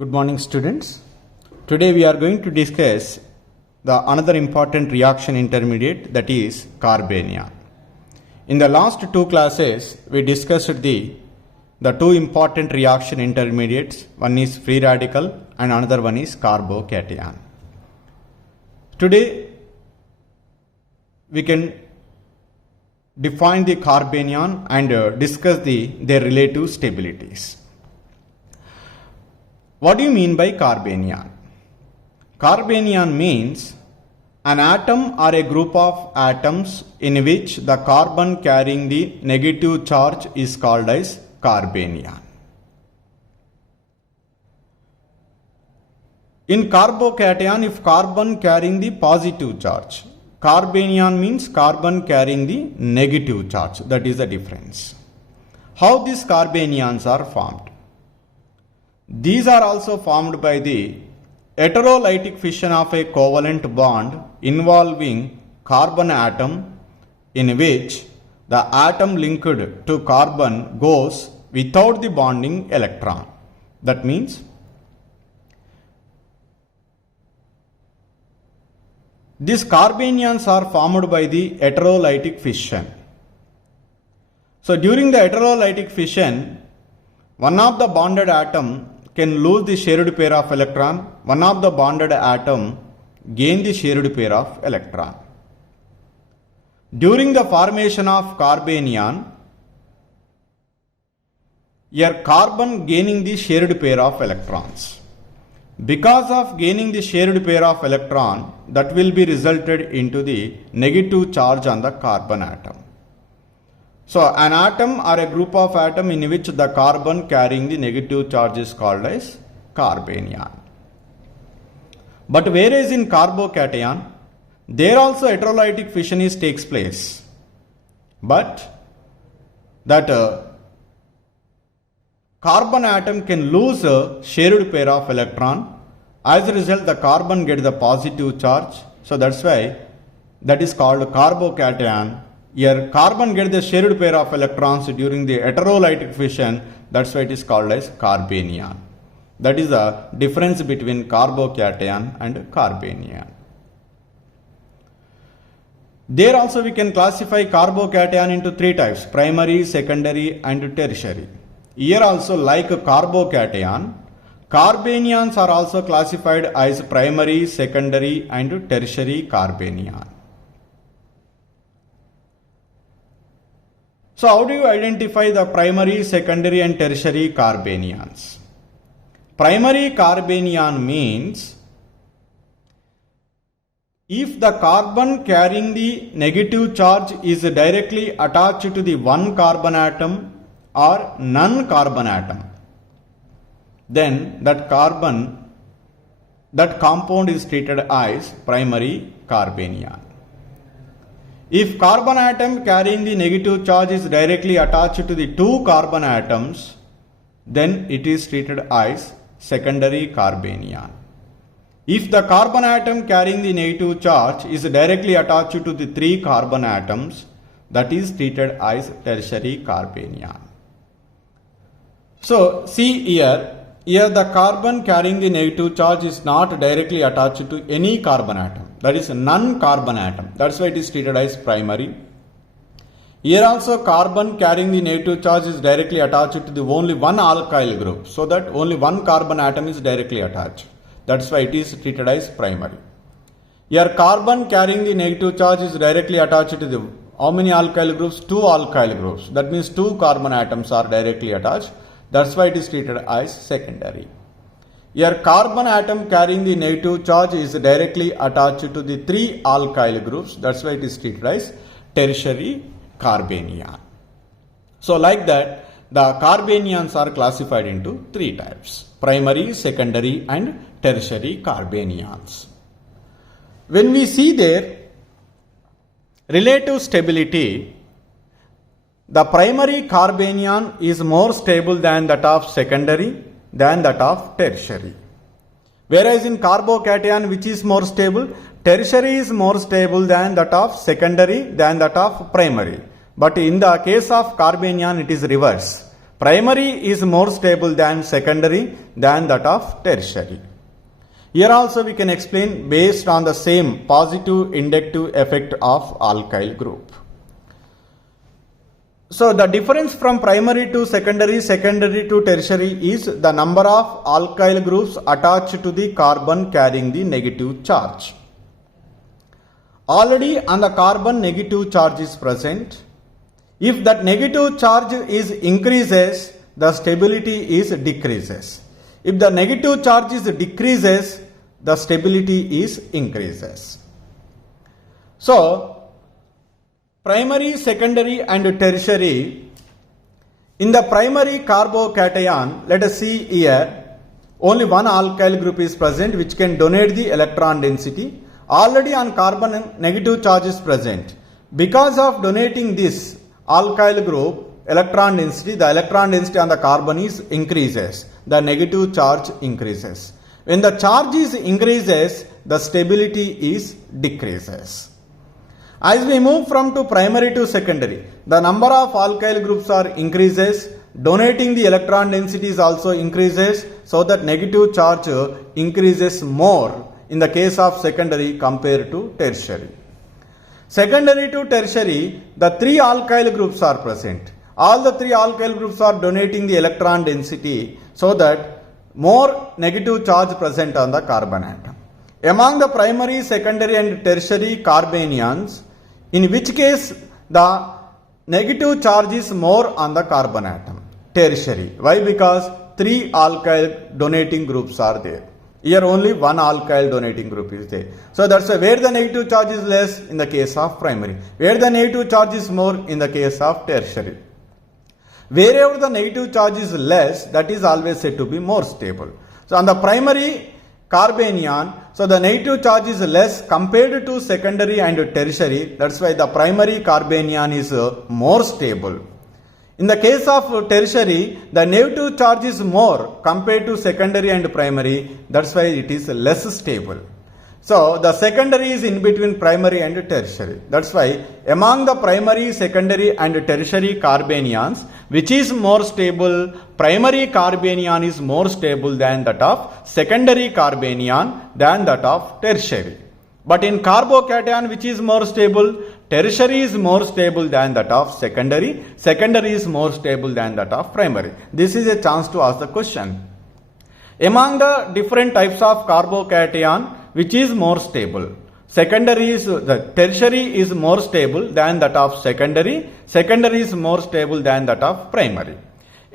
Good morning, students. Today we are going to discuss the another important reaction intermediate, that is carbanion. In the last two classes we discussed the two important reaction intermediates. One is free radical and another one is carbocation. Today we can define the carbanion and discuss their relative stabilities. What do you mean by carbanion? Carbanion means an atom or a group of atoms in which the carbon carrying the negative charge is called as carbanion. In carbocation, if carbon carrying the positive charge, carbanion means carbon carrying the negative charge. That is the difference. How these carbanions are formed? These are also formed by the heterolytic fission of a covalent bond involving carbon atom, in which the atom linked to carbon goes without the bonding electron. That means these carbanions are formed by the heterolytic fission. So during the heterolytic fission, one of the bonded atom can lose the shared pair of electron, one of the bonded atom gain the shared pair of electron. During the formation of carbanion, a carbon gaining the shared pair of electrons. Because of gaining the shared pair of electron, that will be resulted into the negative charge on the carbon atom. So an atom or a group of atom in which the carbon carrying the negative charge is called as carbanion. But whereas in carbocation, there also heterolytic fission takes place. But that carbon atom can lose a shared pair of electron. As a result, the carbon gets the positive charge. So that's why that is called carbocation. Here carbon gets the shared pair of electrons during the heterolytic fission. That's why it is called as carbanion. That is the difference between carbocation and carbanion. There also we can classify carbocation into three types: primary, secondary and tertiary. Here also, like carbocation, carbanions are also classified as primary, secondary and tertiary carbanion. So how do you identify the primary, secondary and tertiary carbanions? Primary carbanion means if the carbon carrying the negative charge is directly attached to the one carbon atom or non-carbon atom, then that compound is treated as primary carbanion. If carbon atom carrying the negative charge is directly attached to the two carbon atoms, then it is treated as secondary carbanion. If the carbon atom carrying the negative charge is directly attached to the three carbon atoms, that is treated as tertiary carbanion. So see here the carbon carrying the negative charge is not directly attached to any carbon atom, that is non-carbon atom. That's why it is treated as primary. Here also carbon carrying the negative charge is directly attached to the only one alkyl group, so that only one carbon atom is directly attached. That's why it is treated as primary. Here carbon carrying the negative charge is directly attached to the how many alkyl groups? Two alkyl groups. That means two carbon atoms are directly attached. That's why it is treated as secondary. Here carbon atom carrying the negative charge is directly attached to the three alkyl groups. That's why it is treated as tertiary carbanion. So like that, the carbanions are classified into three types: primary, secondary and tertiary carbanions. When we see their relative stability, the primary carbanion is more stable than that of secondary, than that of tertiary. Whereas in carbocation, which is more stable? Tertiary is more stable than that of secondary, than that of primary. But in the case of carbanion, it is reverse. Primary is more stable than secondary than that of tertiary. Here also we can explain based on the same positive inductive effect of alkyl group. So the difference from primary to secondary, secondary to tertiary is the number of alkyl groups attached to the carbon carrying the negative charge. Already on the carbon negative charge is present. If that negative charge is increases, the stability is decreases. If the negative charge is decreases, the stability is increases. So, primary, secondary and tertiary. In the primary carbocation, let us see here, only one alkyl group is present which can donate the electron density. Already on carbon negative charge is present. Because of donating this alkyl group electron density, the electron density on the carbon is increases. The negative charge increases. When the charge is increases, the stability is decreases. As we move from to primary to secondary, the number of alkyl groups are increases. Donating the electron density is also increases, so that negative charge increases more in the case of secondary compared to tertiary. Secondary to tertiary, the three alkyl groups are present. All the three alkyl groups are donating the electron density, so that more negative charge present on the carbon atom. Among the primary, secondary and tertiary carbanions, in which case the negative charge is more on the carbon atom. Tertiary. Why? Because three alkyl donating groups are there. Here only one alkyl donating group is there. So that's where the negative charge is less in the case of primary. Where the negative charge is more in the case of tertiary. Wherever the negative charge is less, that is always said to be more stable. So on the primary carbanion, so the negative charge is less compared to secondary and tertiary. That's why the primary carbanion is more stable. In the case of tertiary, the negative charge is more compared to secondary and primary. That's why it is less stable. So the secondary is in between primary and tertiary. That's why among the primary, secondary and tertiary carbanions, which is more stable, primary carbanion is more stable than that of secondary carbanion than that of tertiary. But in carbocation, which is more stable, tertiary is more stable than that of secondary, secondary is more stable than that of primary. This is a chance to ask the question. Among the different types of carbocation, which is more stable? Secondary is, the tertiary is more stable than that of secondary, secondary is more stable than that of primary.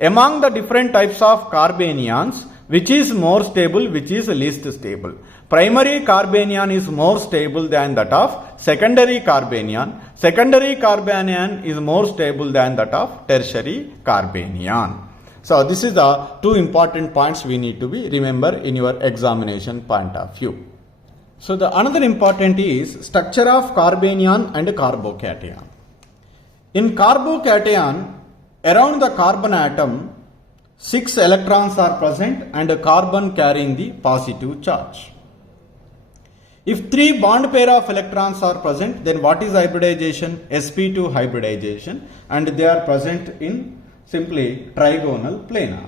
Among the different types of carbanions, which is more stable, which is least stable? Primary carbanion is more stable than that of secondary carbanion. Secondary carbanion is more stable than that of tertiary carbanion. So this is the two important points we need to be remember in your examination point of view. So the another important is structure of carbanion and carbocation. In carbocation, around the carbon atom, 6 electrons are present and a carbon carrying the positive charge. If 3 bond pair of electrons are present, then what is hybridization? sp2 hybridization, and they are present in simply trigonal planar.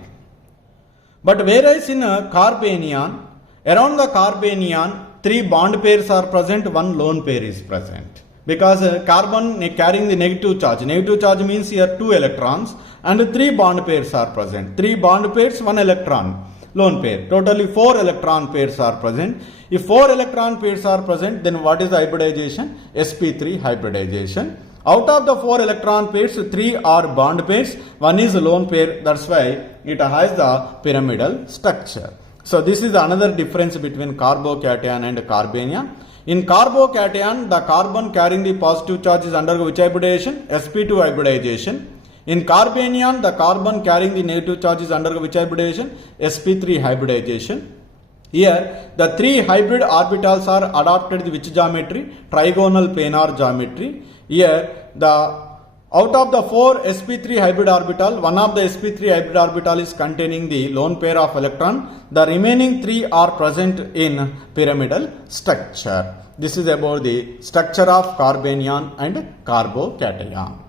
But whereas in a carbanion, around the carbanion, 3 bond pairs are present, 1 lone pair is present. Because carbon carrying the negative charge. Negative charge means here 2 electrons and 3 bond pairs are present. 3 bond pairs, 1 electron. Lone pair. Totally 4 electron pairs are present. If 4 electron pairs are present, then what is the hybridization? sp3 hybridization. Out of the 4 electron pairs, 3 are bond pairs, 1 is a lone pair. That's why it has the pyramidal structure. So this is another difference between carbocation and carbanion. In carbocation, the carbon carrying the positive charge is undergo which hybridization? sp2 hybridization. In carbanion, the carbon carrying the negative charge is undergo which hybridization? sp3 hybridization. Here, the 3 hybrid orbitals are adopted with which geometry? Trigonal planar geometry. Here, out of the 4 sp3 hybrid orbital, one of the sp3 hybrid orbital is containing the lone pair of electron. The remaining 3 are present in pyramidal structure. This is about the structure of carbanion and carbocation.